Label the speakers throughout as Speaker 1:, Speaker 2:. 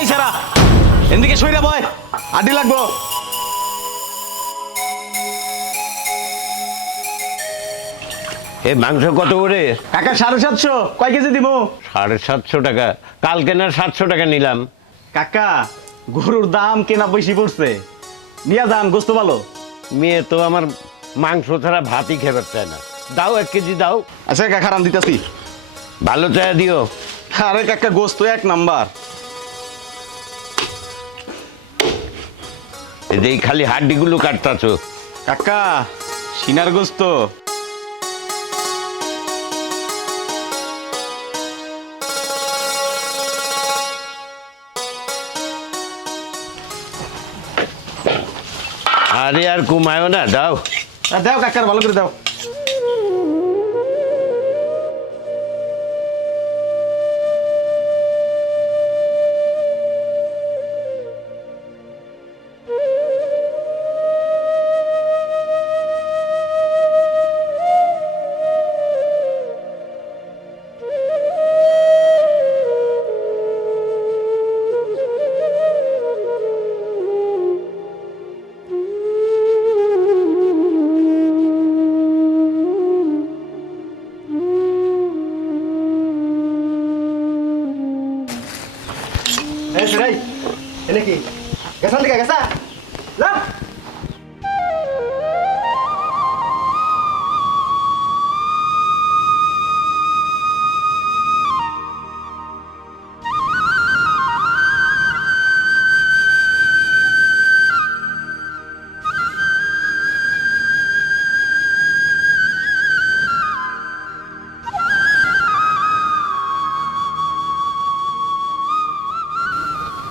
Speaker 1: এই সারা এদিকে সইরা বয় আড্ডি লাগবো।
Speaker 2: এ মাংস কত করে?
Speaker 1: কাকা সাড়ে সাতশো কয় কেজি দিব
Speaker 2: সাড়ে সাতশো টাকা। কালকে না সাতশো টাকা নিলাম।
Speaker 1: কাকা গরুর দাম কেনা বেশি পড়ছে। নিয়ে যান গোস্ত ভালো।
Speaker 2: মেয়ে তো আমার মাংস ছাড়া ভাতই খেবার চায় না। দাও এক কেজি দাও।
Speaker 1: আচ্ছা কাকা রাম দিতেছি।
Speaker 2: ভালো চায় দিও।
Speaker 1: আরে কাকা গোস্ত এক নাম্বার।
Speaker 2: এই খালি হাড্ডিগুলো কাটতাছো।
Speaker 1: কাকা সিনার গোস্ত।
Speaker 2: আরে আর কুমায়ও না দাও।
Speaker 1: দাও কাকার ভালো করে দাও।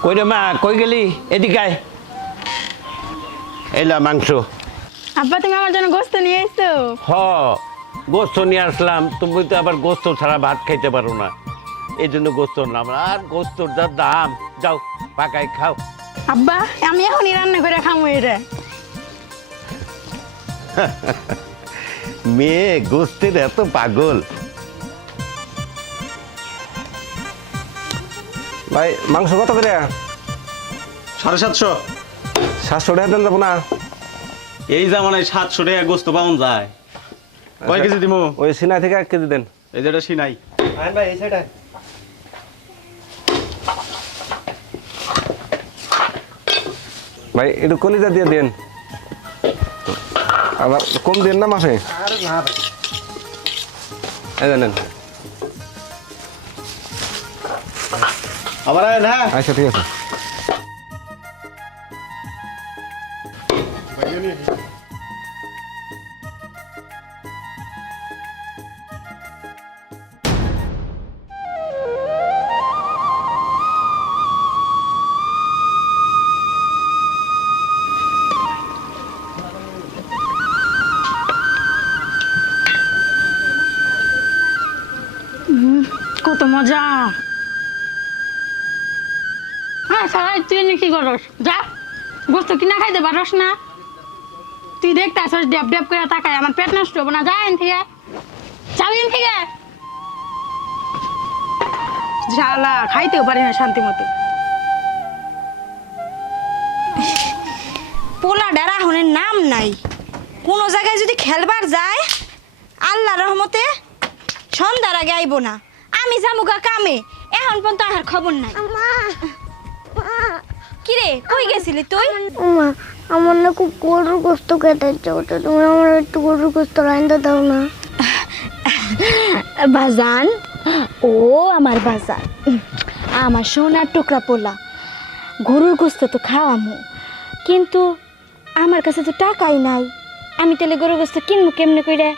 Speaker 2: কই রে মা কই গেলি? এদিকে আয়। এলা মাংস।
Speaker 3: আব্বা তুমি আমার জন্য গোস্ত নিয়ে এসো
Speaker 2: হ গোস্ত নিয়ে আসলাম। তুমি তো আবার গোস্ত ছাড়া ভাত খাইতে পারো না। এই জন্য গোস্ত নাম আর গোস্তর যা দাম যাও পাকাই খাও।
Speaker 3: আব্বা আমি এখনই রান্না করে খামো এটা।
Speaker 2: মেয়ে গোস্তের এত পাগল।
Speaker 4: ভাই মাংস কত করে?
Speaker 1: সাড়ে সাতশো।
Speaker 4: সাতশো টাকা দেন যাব না।
Speaker 1: এই জামানায় সাতশো টাকা গোস্ত পাওয়া যায়। কয় কেজি দিব
Speaker 4: ওই সিনাই থেকে এক কেজি দেন।
Speaker 1: এই যেটা সিনাই।
Speaker 4: ভাই এই সাইডে। ভাই একটু কলিজা দিয়ে দেন। আবার কম দেন না মাসে? এই জানেন
Speaker 1: আবার আয় না
Speaker 4: আচ্ছা ঠিক আছে
Speaker 3: কত মজা সবাই তুই নি কি করস? যা গোস্ত কিনা খাইতে পারস না। তুই দেখতে আসস ডেপ ডেপ করে তাকায় আমার পেট নষ্ট হব না যা এন থেকে। যাও এন থেকে। ঝালা খাইতেও পারি না শান্তি মতো।
Speaker 5: পোলা ডেরা হনের নাম নাই। কোনো জায়গায় যদি খেলবার যায় আল্লাহ রহমতে সন্ধ্যার আগে আইব না। আমি যামুগা কামে এখন পর্যন্ত আর খবর নাই। কিরে? কই গেছিলি তুই?
Speaker 6: মা আমার না খুব গরুর গোস্ত খেতে ইচ্ছে করছে। তুমি আমার একটু গরুর গোস্ত রাইন্দা দাও না।
Speaker 5: বাজান? ও আমার বাজান। আমার সোনার টুকরা পোলা। গরুর গোস্ত তো খাওয়ামু। কিন্তু আমার কাছে তো টাকাই নাই। আমি তাহলে গরুর গোস্ত কিনবো কেমনে কইরা?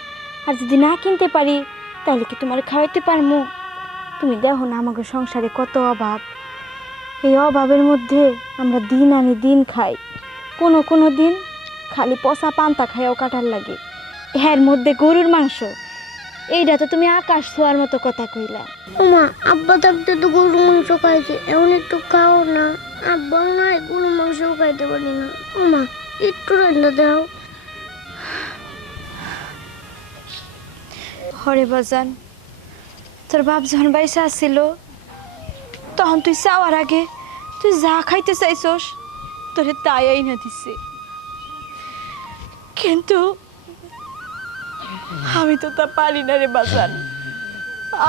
Speaker 5: আর যদি না কিনতে পারি তাহলে কি তোমার খাওয়াইতে পারমু? তুমি দেখো না আমাকে সংসারে কত অভাব। এই অভাবের মধ্যে আমরা দিন আনি দিন খাই। কোনো কোনো দিন খালি পচা পান্তা খাইও কাটার লাগে। এর মধ্যে গরুর মাংস। এইটা তো তুমি আকাশ ছোঁয়ার মতো কথা কইলা।
Speaker 6: মা আব্বা থাকতে তো গরুর মাংস খাইছে এমন একটু খাও না। আব্বা না গরুর মাংস খাইতে পারি না। মা একটু রান্না দাও।
Speaker 5: হরে বাজান তোর বাপ যখন বাইসা আসছিল তখন তুই চাওয়ার আগে তুই যা খাইতে চাইছস, তোরে তাই না দিছে। কিন্তু আমি তো তা পারি না রে বাজান।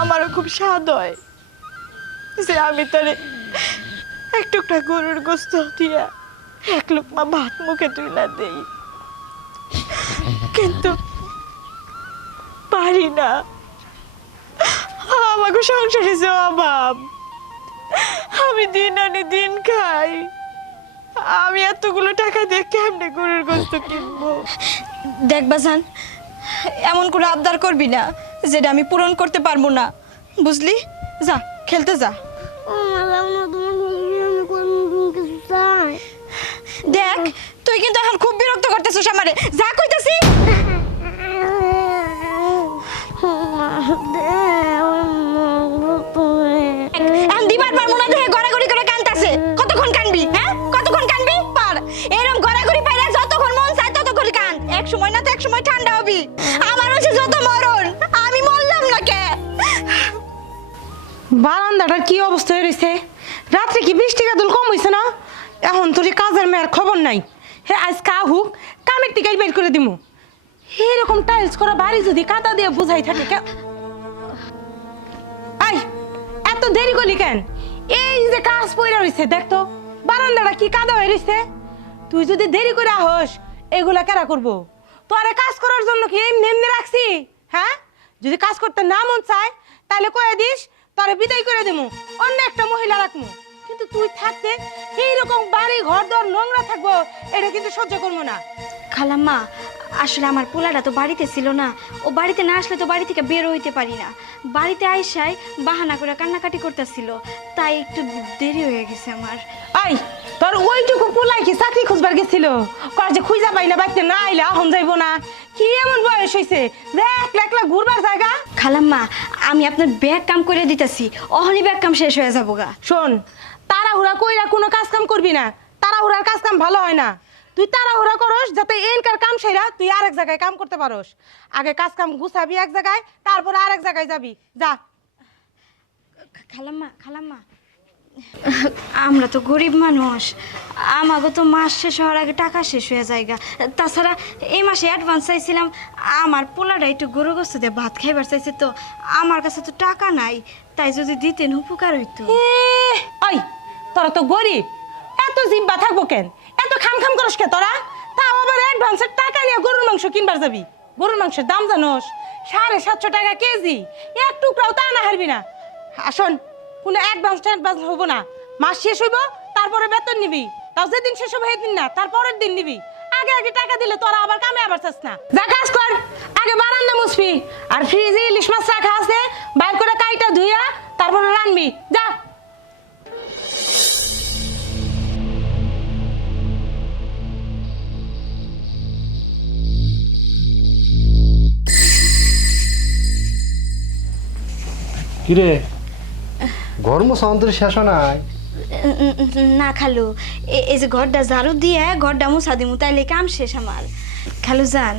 Speaker 5: আমারও খুব স্বাদ হয় যে আমি তোরে এক টুকরা গরুর গোস্ত দিয়া এক লোকমা ভাত মুখে তুইলা দেই। কিন্তু পারি না। আমাকে সংসারে যে অভাব। আমি দিন আনি দিন খাই। আমি এতগুলো টাকা দিয়ে কেমনে গরুর গোস্ত কিনবো? দেখ বাজান এমন করে আবদার করবি না যেটা আমি পূরণ করতে পারব না। বুঝলি? যা খেলতে যা। দেখ তুই কিন্তু এখন খুব বিরক্ত করতেছিস আমারে। যা কইতাছি। সময় না, তো এক সময় ঠান্ডা হবি। আমার হচ্ছে যত মরণ, আমি মরলাম না কে?
Speaker 7: বারান্দাটার কি অবস্থা হয়ে রয়েছে রাত্রে কি বৃষ্টি কাদুল কম হয়েছে না? এখন তোর কাজের মেয়ের খবর নাই। হে আজ কা হুক কামের টিকাই বের করে দিমু। এরকম টাইলস করা বাড়ি যদি কাদা দিয়ে বুঝাই থাকে কে আই, এত দেরি করলি কেন? এই যে কাজ পড়ে রইছে, দেখ তো, বারান্দাটা কি কাদা হয়ে রইছে? তুই যদি দেরি করে আহস, এগুলা কেরা করব? তোরে কাজ করার জন্য কি এমনি এমনি রাখছি? হ্যাঁ? যদি কাজ করতে না মন চায় তাহলে কয়ে দিস তোরে বিদায় করে দেবো অন্য একটা মহিলা রাখব কিন্তু তুই থাকতে এইরকম বাড়ি ঘর দর নোংরা থাকব এটা কিন্তু সহ্য করব না।
Speaker 5: খালাম্মা আসলে আমার পোলাটা তো বাড়িতে ছিল না। ও বাড়িতে না আসলে তো বাড়ি থেকে বের হইতে পারি না। বাড়িতে আইসাই বাহানা করে কান্নাকাটি করতেছিল। তাই একটু দেরি হয়ে গেছে আমার।
Speaker 7: আই তোর ওইটুকু পোলাই কি চাকরি খুঁজবার গেছিল? কর যে খুঁজা পাই না বাড়িতে না আইলে আহন যাইবো না। কি এমন বয়স হয়েছে যে একলা একলা ঘুরবার জায়গা?
Speaker 5: খালাম্মা আমি আপনার ব্যাগ কাম করে দিতেছি। অহনি ব্যাগ কাম শেষ হয়ে যাব গা।
Speaker 7: শোন তাড়াহুড়া কইরা কোনো কাজ কাম করবি না। তাড়াহুড়ার কাজ কাম ভালো হয় না। তুই তাড়াহুড়া করস যাতে এনকার কাম সেরা তুই আরেক জায়গায় কাম করতে পারস। আগে কাজ কাম গুছাবি এক জায়গায় তারপর আরেক জায়গায় যাবি। যা।
Speaker 5: খালাম্মা খালাম্মা আমরা তো গরিব মানুষ। আমাকে তো মাস শেষ হওয়ার আগে টাকা শেষ হয়ে যায়গা। তাছাড়া এই মাসে অ্যাডভান্স চাইছিলাম, আমার পোলাটা একটু গরু গোস্ত দিয়ে ভাত খাইবার চাইছে তো, আমার কাছে তো টাকা নাই, তাই যদি দিতেন উপকার হইতো।
Speaker 7: ওই তোরা তো গরিব। এত জিম্বা থাকব কেন? এত খাম খাম করস কে তোরা? তাও আবার অ্যাডভান্সের টাকা নিয়ে গরুর মাংস কিনবার যাবি? গরুর মাংসের দাম জানোস? সাড়ে সাতশো টাকা কেজি। এক টুকরাও তা না হারবি না। আসুন কোনো অ্যাডভান্স অ্যাডভান্স হব না। মাস শেষ হইব, তারপরে বেতন নিবি। তাও যেদিন শেষ হবে সেদিন না, তারপরের দিন নিবি। আগে আগে টাকা দিলে তোরা আবার কামে আবার চাস না। যা কাজ কর, আগে বারান্দা মুসবি আর ফ্রিজে ইলিশ মাছ রাখা আছে, বাইর করে কাইটা ধুইয়া তারপরে রানবি। যা।
Speaker 8: কিরে? গরম সন্তর শেষ নাই?
Speaker 5: না খালু এই যে ঘরটা ঝাড়ু দিয়ে ঘরটা মুছা দিমু তাইলে কাম শেষ আমার। খালু যান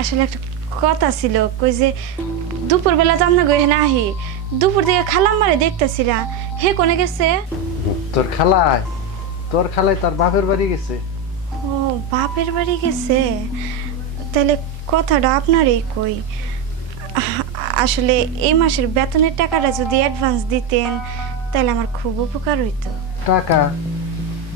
Speaker 5: আসলে একটা কথা ছিল কই যে দুপুরবেলা তো আপনার গয়ে না আহি দুপুর থেকে খালাম মারে দেখতেছিলাম হে কোনে গেছে?
Speaker 8: তোর খালায় তোর খালায় তার বাপের বাড়ি গেছে।
Speaker 5: ও বাপের বাড়ি গেছে? তাহলে কথাটা আপনারই কই। আসলে এই মাসের বেতনের টাকাটা যদি অ্যাডভান্স দিতেন তাহলে আমার খুব উপকার হইতো।
Speaker 8: টাকা?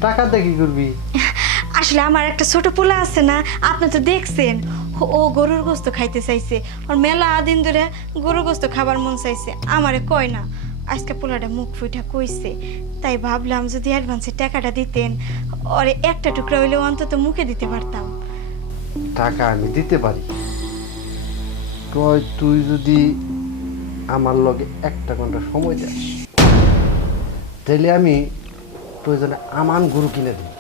Speaker 8: টাকা কি করবি?
Speaker 5: আসলে আমার একটা ছোট পোলা আছে না আপনি তো দেখছেন ও- ও গরুর গোস্ত খাইতে চাইছে। ওর মেলা দিন ধরে গরুর গোস্ত খাবার মন চাইছে আমারে কয় না আজকে পোলাটা মুখ ফুইটা কইছে। তাই ভাবলাম যদি অ্যাডভান্সের টাকাটা দিতেন ওরে একটা টুকরা হইলেও অন্তত মুখে দিতে পারতাম।
Speaker 8: টাকা আমি দিতে পারি। কয় তুই যদি আমার লগে একটা ঘণ্টা সময় দেস তাহলে আমি প্রয়োজনে আমান গরু কিনে দিই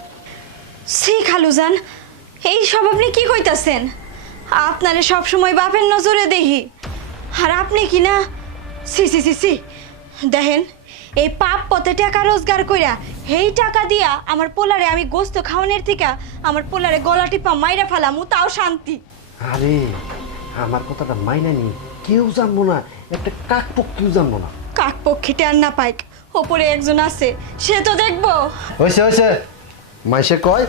Speaker 5: সেই খালুজান এই সব আপনি কি কইতাছেন? আপনারে সবসময় বাপের নজরে দেখি। আর আপনি কি না? সি সি সি সি দেখেন এই পাপ পথে টাকা রোজগার কইরা এই টাকা দিয়া আমার পোলারে আমি গোস্ত খাওয়ানোর থেকে আমার পোলারে গলা টিপা মাইরা ফেলামু তাও শান্তি।
Speaker 8: আরে আমার কথাটা মাইনা নি কেউ জানব না একটা কাকপক কেউ জানব না।
Speaker 5: কাক খেটে আর না পাইক ওপরে একজন আছে সে তো দেখব।
Speaker 8: হয়েছে হয়েছে মাইসে কয়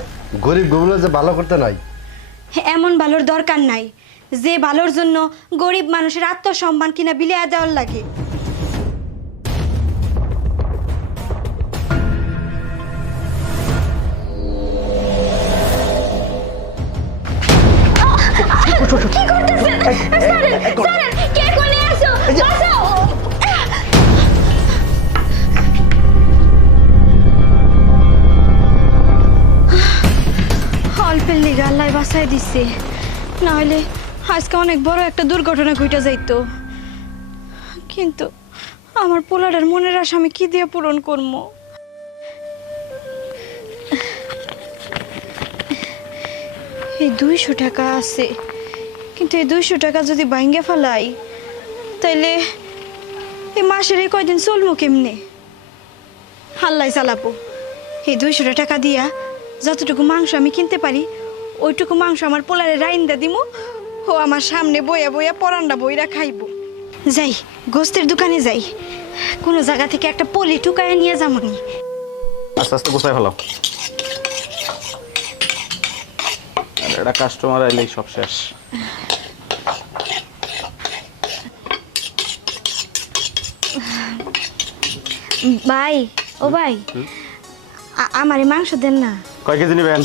Speaker 8: গরিব গরিব যে ভালো করতে নাই।
Speaker 5: এমন ভালোর দরকার নাই যে ভালোর জন্য গরিব মানুষের আত্মসম্মান কিনা বিলিয়ে দেওয়ার লাগে। অল্পের লিগে আল্লাহ বাঁচাই দিছে। নাহলে আজকে অনেক বড় একটা দুর্ঘটনা ঘটে যাইতো। কিন্তু আমার পোলারের মনের আশা আমি কি দিয়ে পূরণ করব এই দুইশো টাকা আছে। কিন্তু এই দুইশো টাকা যদি ভাঙ্গে ফেলাই তাইলে এই মাসের এই কয়দিন চলবো কেমনে? হাল্লাই চালাবো। এই দুইশো টাকা দিয়া যতটুকু মাংস আমি কিনতে পারি ওইটুকু মাংস আমার পোলারে রাইন্দা দিমু ও আমার সামনে বইয়া বইয়া পরান্ডা বইরা খাইব। যাই গোস্তের দোকানে যাই। কোনো জায়গা থেকে একটা পলি টুকায় নিয়ে যামনি।
Speaker 1: আস্তে আস্তে গোছাই ফেলো আর এটা কাস্টমার আইলেই সব শেষ।
Speaker 5: ভাই ও ভাই আমারে মাংস দেন না।
Speaker 1: কয় কেজি নেবেন?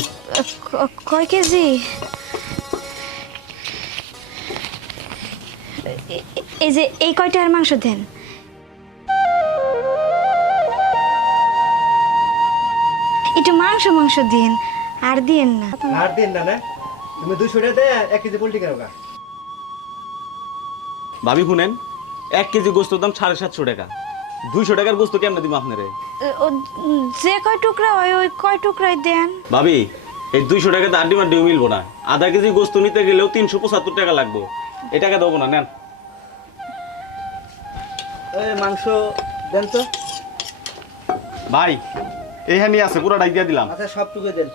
Speaker 5: কয় কেজি? এই যে এই কয়টার মাংস দেন? একটু মাংস মাংস দিন আর দিন না।
Speaker 8: আর দিন না না? তুমি দুইশো টাকা দে এক কেজি পোল্ট্রি কেন
Speaker 1: ভাবি শুনেন এক কেজি গোস্তর দাম সাড়ে সাতশো টাকা। দুইশো টাকার গোস্ত কেমনে দিব আপনারে?
Speaker 5: যে কয় টুকরা হয় ওই কয় টুকরাই দেন।
Speaker 1: ভাবি এই দুইশো টাকাতে আড্ডি মাড্ডিও মিলবো না। আধা কেজি গোস্ত নিতে গেলেও তিনশো পঁচাত্তর টাকা লাগবে। এই টাকা দেবো না নেন।
Speaker 9: মাংস দেন তো।
Speaker 1: ভাই এইখানে আছে পুরোটাই দিয়ে দিলাম।
Speaker 9: আচ্ছা সবটুকু দেন।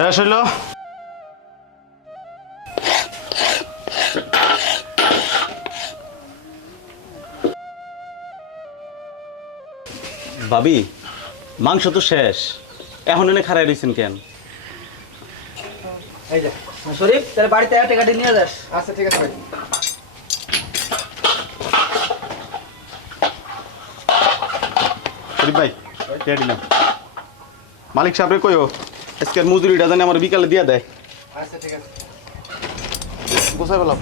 Speaker 1: শেষ হইল? ভাবি মাংস তো শেষ। এখন এনে খারাই রয়েছেন কেন?
Speaker 9: এই যা শরীফ তাহলে বাড়িতে একটা গাড়ি নিয়ে যাস।
Speaker 8: আচ্ছা ঠিক আছে ভাই।
Speaker 1: শরীফ ভাই মালিক সাহেবরে কইও। আজকের মজুরিটা জানি আমার বিকালে দিয়ে দেয়।
Speaker 8: আচ্ছা ঠিক আছে।
Speaker 1: গোসাই বলো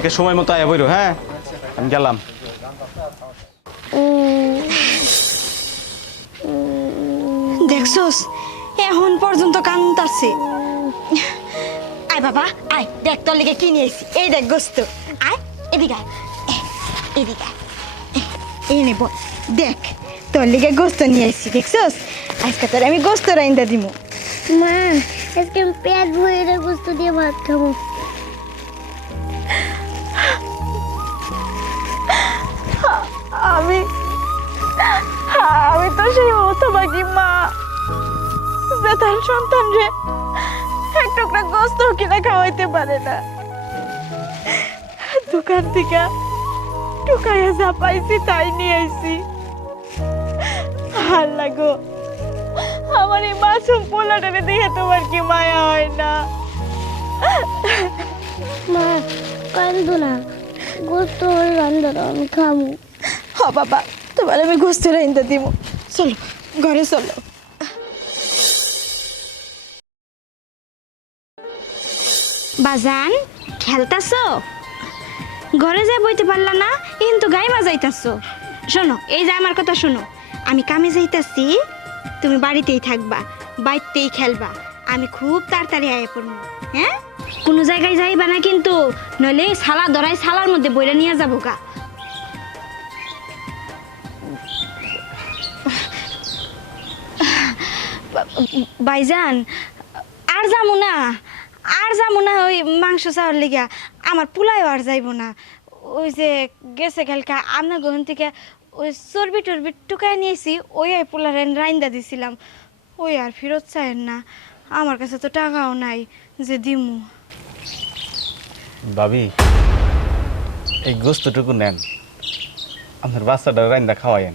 Speaker 1: কালকে সময় মতো আয়া বইরো হ্যাঁ? আমি গেলাম।
Speaker 5: দেখছোস এখন পর্যন্ত কান্তাছে আয় বাবা আয় দেখ তোর লিগে কি নিয়েছি এই দেখ গোস্ত। আয় এদিকে আয়। এদিকে এই নেব দেখ তোর লিগে গোস্ত নিয়ে আসছি দেখছস? আজকে তোর আমি গোস্ত রাইন্দা দিমু।
Speaker 6: মা আজকে আমি পেট ভরে গোস্ত দিয়ে ভাত খাব।
Speaker 5: সেই হতভাগী মা। যে তার সন্তান রে এক টুকরা গোস্ত কিনা খাওয়াইতে পারে না। দোকান থেকে টুকাইয়া যা পাইছি তাই নিয়ে আইছি। ভালো লাগো আমার এই মাসুম পোলাটারে দেখে তোমার কি মায়া হয় না।
Speaker 6: মা কান্দো না। গোস্ত দাও আমি খাব
Speaker 5: হ বাবা তোমার আমি গোস্ত রাইন্দা দিব চলো। ঘরে চলো। বাজান, খেলতাছো? ঘরে যা বইতে পারলা না কিন্তু গাইমা যাইতাছো শোনো, এই যে আমার কথা শোনো। আমি কামে যাইতাছি তুমি বাড়িতেই থাকবা বাইতেই খেলবা। আমি খুব তাড়াতাড়ি আয় পড়ব হ্যাঁ? কোনো জায়গায় যাইবা না কিন্তু, নইলে সালা দরাই সালার মধ্যে বইরা নিয়ে যাব গা। ভাইজান আর যাব না আর যাব না ওই মাংস চাওয়ার লেগা আমার পোলাও আর যাইবো না। ওই যে গেছে কালকা আপনার গ্রহণ থেকে ওই চর্বি টর্বি টুকায় নিয়েছি ওই আর পোলার রাইন্দা দিছিলাম। ওই আর ফেরত চায়েন না আমার কাছে তো টাকাও নাই যে দিমু।
Speaker 1: ভাবি এই গোস্তটুকু নেন আপনার বাচ্চাটা রান্না খাওয়ায়েন।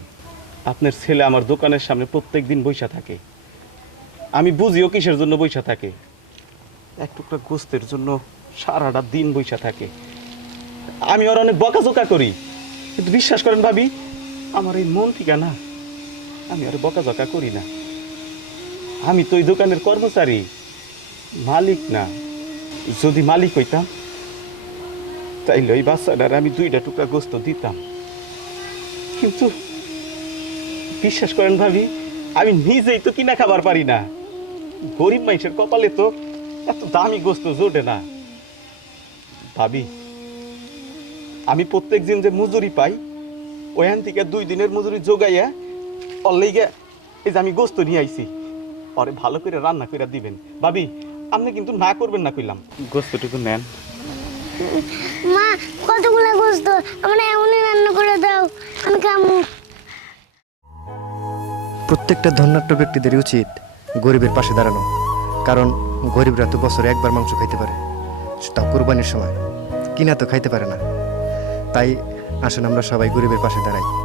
Speaker 1: আপনার ছেলে আমার দোকানের সামনে প্রত্যেক দিন বৈশা থাকে। আমি বুঝিও কিসের জন্য বৈশা থাকে? এক টুকরা গোস্তের জন্য সারাটা দিন বৈশা থাকে। আমি ওর অনেক বকাঝোকা করি। কিন্তু বিশ্বাস করেন ভাবি আমার এই মন থেকে না আমি আর বকাঝোকা করি না। আমি তো ওই দোকানের কর্মচারী মালিক না। যদি মালিক হইতাম তাইলে ওই বাচ্চাটার আমি দুইটা টুকরা গোস্ত দিতাম। কিন্তু বিশ্বাস করেন ভাবি আমি নিজেই তো কিনা খাবার পারি না। গরিব মানুষের কপালে তো এত দামি গোস্ত জোটে না। ভাবি আমি প্রত্যেক দিন যে মজুরি পাই ওখান থেকে দুই দিনের মজুরি যোগাইয়া অল্লেগে এই যে আমি গোস্ত নিয়ে আইছি পরে ভালো করে রান্না করে দিবেন। ভাবি আপনি কিন্তু না করবেন না কইলাম। গোস্তটুকু নেন।
Speaker 6: মা কতগুলো গোস্ত? আমরা এমনই রান্না করে দাও। আমি খাব
Speaker 10: প্রত্যেকটা ধন্যাঢ্য ব্যক্তিদেরই উচিত গরিবের পাশে দাঁড়ানো। কারণ গরিবরা তো বছরে একবার মাংস খাইতে পারে। তাও কোরবানির সময়। কিনা তো খাইতে পারে না। তাই আসুন আমরা সবাই গরিবের পাশে দাঁড়াই।